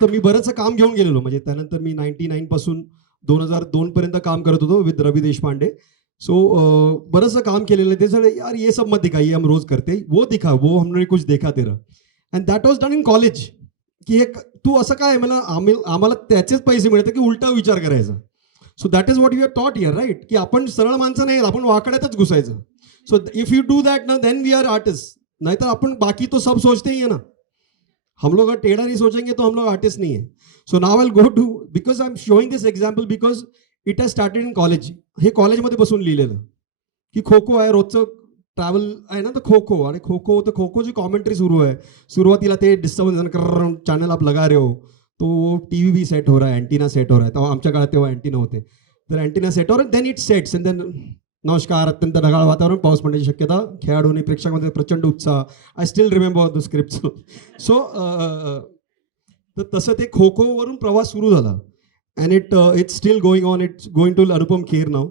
तर मी बरंचसं काम घेऊन गेलेलो. म्हणजे त्यानंतर मी 99 पासून 2002 पर्यंत काम करत होतो विथ रवि देशपांडे. सो बरंचसं काम केलेलं आहे. ते सगळे यार ये सब मत दिखा, ये हम रोज करते, वो दिखा, वो हमने कुछ देखा तेरा. And that was done in college. की एक तू असं काय, मला आम्हाला त्याचेच पैसे मिळतात की उलटा विचार करायचा. So that is what you are taught here, right? की आपण सरळ माणसं नाही, आपण वाकड्यातच घुसायचं. So if you do that ना, देन वी आर आर्टिस्ट. नहीं तो अपन बाकी तो सब सोचते ही है ना. हम लोग अगर टेढ़ा नहीं सोचेंगे तो हम लोग आर्टिस्ट नहीं है. So now I go to, because I am showing this example because it has started in college. हे कॉलेजमध्ये बसून लिहिलेलं की खो खो आहे, रोजचं ट्रॅव्हल आहे ना, तर खो खो. आणि खो खो, तर खो खोची कॉमेंट्री सुरू आहे. सुरुवातीला ते डिस्टर्बन्स, चॅनल आप लगा रहे हो, तो वो टीवी भी सेट हो रहा है, एंटीना सेट हो रहा है. तेव्हा आमच्या काळात तेव्हा अँटिना होते. तर अँटिना सेट हो रहा, then it sets and then नमस्कार, अत्यंत ढगाळ वातावरण, पाऊस पडण्याची शक्यता, खेळाडू आणि प्रेक्षकांमध्ये प्रचंड उत्साह. I still remember the script. So तर तसं ते खो खोवरून प्रवास सुरू झाला. And it's still going on. It's going to Anupam Kher नाव.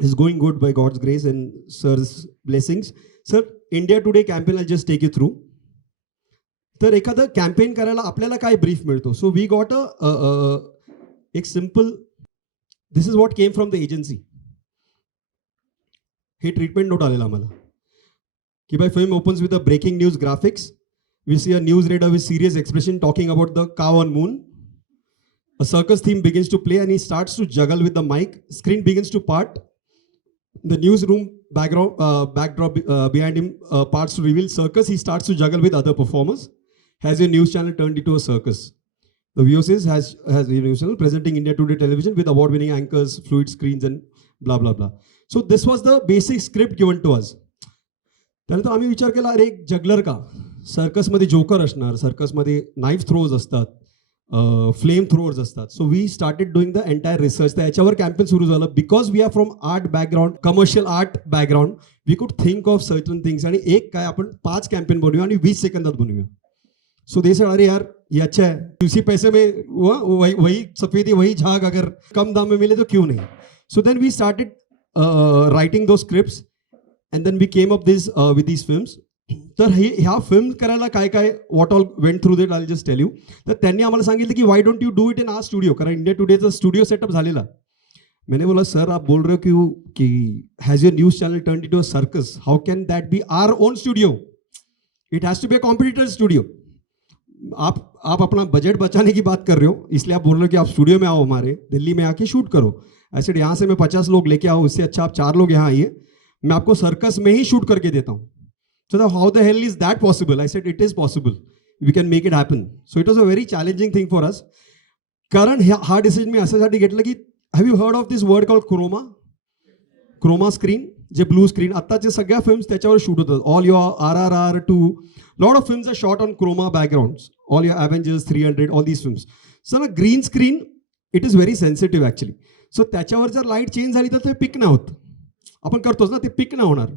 Is going good by God's grace and sir's blessings. Sir, India Today campaign I just take you through. तर एखादं कॅम्पेन करायला आपल्याला काय ब्रीफ मिळतो? सो वी गॉट एक simple, this is what came from the agency. हे treatment note आलेलं आम्हाला की बाय film opens with a breaking news graphics. We see a news reader with serious expression talking about the cow on moon. A circus theme begins to play and he starts to juggle with the mic. Screen begins to part. The newsroom backdrop behind him parts to reveal circus. He starts to juggle with other performers. Has your news channel turned into a circus? The view says has your news channel presenting India Today television with award-winning anchors, fluid screens and blah blah blah. So this was the basic script given to us. त्यानंतर आम्ही विचार केला, अरे एक juggler का, सर्कसमध्ये joker असणार, सर्कसमध्ये नाईफ थ्रोज असतात, फ्लेम थ्रोअर्स असतात. So we started doing the entire research. तर याच्यावर कॅम्पेन सुरू झालं. Because we are from art background, commercial art background, we could think of certain things. आणि एक काय, आपण 5 कॅम्पेन बनवूया आणि 20 सेकंदात बनवूया. सो दे सेड, अरे यार ये अच्छा है, उसी पैसे में वही सफेदी वही झाग अगर कम दाम में मिले तो क्यों नहीं. So then we started writing दो scripts and then we came up this with these films. तर ह्या फिल्म करायला काय काय, what all went through that, I just tell you. तर त्यांनी आम्हाला सांगितलं की why don't you do it in our studio, कारण इंडिया टुडेचा स्टुडिओ सेटअप झालेला. मैंने बोला, सर आप बोल रहे हो कि has your news channel turned into a circus, how can that be our own studio? It has to be a competitor studio. आप अपना बजट बचाने की बात कर रहे हो, इसलिए आप बोल रहे हो कि आप स्टूडियो में आओ, हमारे दिल्ली में आके शूट करो. ऐसे यहाँ से मैं 50 लोग लेके आओ, उससे अच्छा आप 4 लोग यहाँ आइए, मैं आपको सर्कस में ही शूट करके देता हूँ. So how the hell is that possible? I said, it is possible. We can make it happen. So it was a very challenging thing for us. कारण हा डिसिजन मी अशासाठी घेतलं की, have you heard of this word called chroma? Chroma screen, जे blue screen, आत्ताच्या सगळ्या films त्याच्यावर shoot होतात. All your RRR2, lot of films are shot on chroma backgrounds. All your Avengers 300, all these films. So ना green screen, it is very sensitive actually. So त्याच्यावर जर light change झाली तर ते पिक नाही होत. आपण करतोच ना, ते पिक नाही होणार.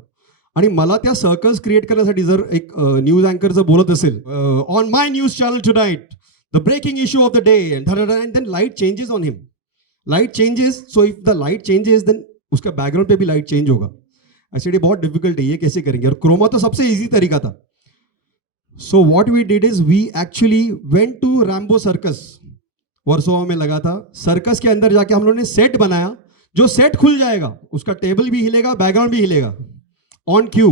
आणि मला त्या सर्कल्स क्रिएट करण्यासाठी जर एक न्यूज अँकर जर बोलत असेल, on my news channel tonight the breaking issue of the day, and then light changes on him, light changes. So if the light changes then उसका बैकग्राउंड पे भी लाइट चेंज होगा. ऐसे बहुत डिफिकल्ट है, ये कैसे करेंगे? और क्रोमा तो सबसे ईजी तरीका था. So what we did is we actually went to Rambo circus, Versova में लगा था. सर्कस के अंदर जाके हम लोगों ने सेट बनाया. जो सेट खुल जाएगा उसका टेबल भी हिलेगा, बैकग्राउंड भी हिलेगा on cue.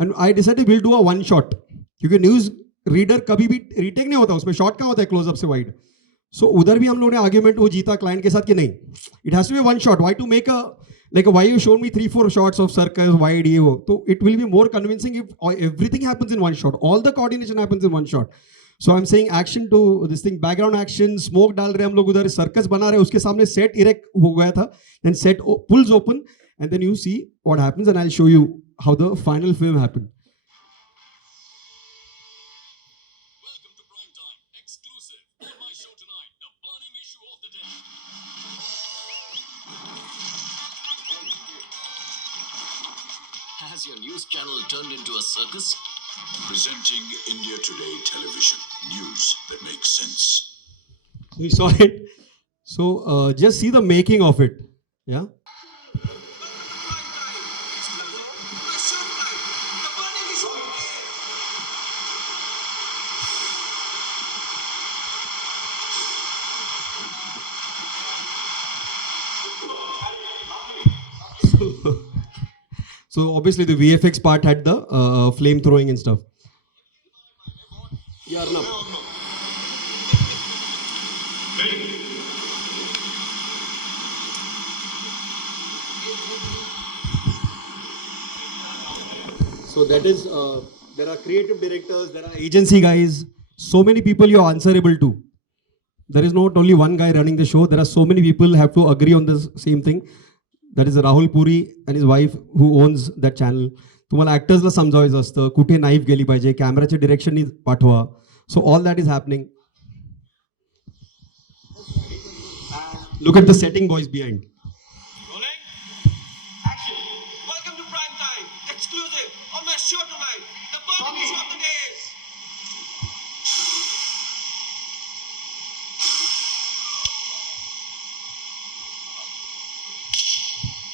And I decided will do a one shot, क्योंकि न्यूज रीडर कभी भी रीटेक नहीं होता, उसमें शॉट कहाँ होता है, क्लोजअप से वाइड. सो उधर भी हम लोगों ने आर्ग्यूमेंट वो जीता क्लाइंट के साथ कि नहीं, it has to be one shot. Why to make a like why you showed me 3-4 shots of circus wide ये वो. तो it will be more convincing if everything happens in one shot, all the coordination happens in one shot. So I'm saying action to this thing, background action, smoke डाल रहे हम लोग उधर, circus बना रहे, उसके सामने सेट इरेक्ट हो गया था, and set pulls open and then you see what happens and I'll show you how the final film happened. Welcome to Prime Time, exclusive on my show tonight, the burning issue of the day. Has your news channel turned into a circus? Presenting India Today Television, news that makes sense. So you saw it. So just see the making of it. Yeah. So obviously the VFX part had the flame throwing and stuff. Yeah, Arnab. So that is, there are creative directors, there are agency guys, so many people you're answerable to. There is not only one guy running the show, there are so many people have to agree on the same thing. That is Rahul Puri and his wife who owns that channel. तुम्हाला ॲक्टर्सला समजावायचं असतं कुठे knife गेली पाहिजे कॅमेराच्या डिरेक्शननी पाठवा so all that is happening look at the setting boys behind Rolling. Action. Welcome to Prime Time. Exclusive on my show tonight. The burning show of the days.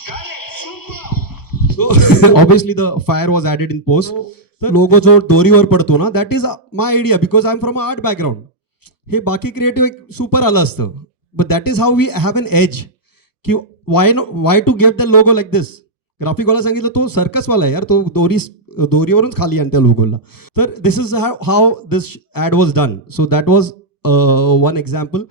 Got it. Super. So obviously the fire was added in post. तर लोगो जो दोरीवर पडतो ना that is my idea because I am from art background हे बाकी creative एक super आलं असतं but that is how we have an edge की why to get the logo like this ग्राफिकवाला सांगितलं तो सर्कसवाला आहे यार तो दोरीवरूनच खाली आणि त्या लोगोला तर this is how this ad was done so that was one example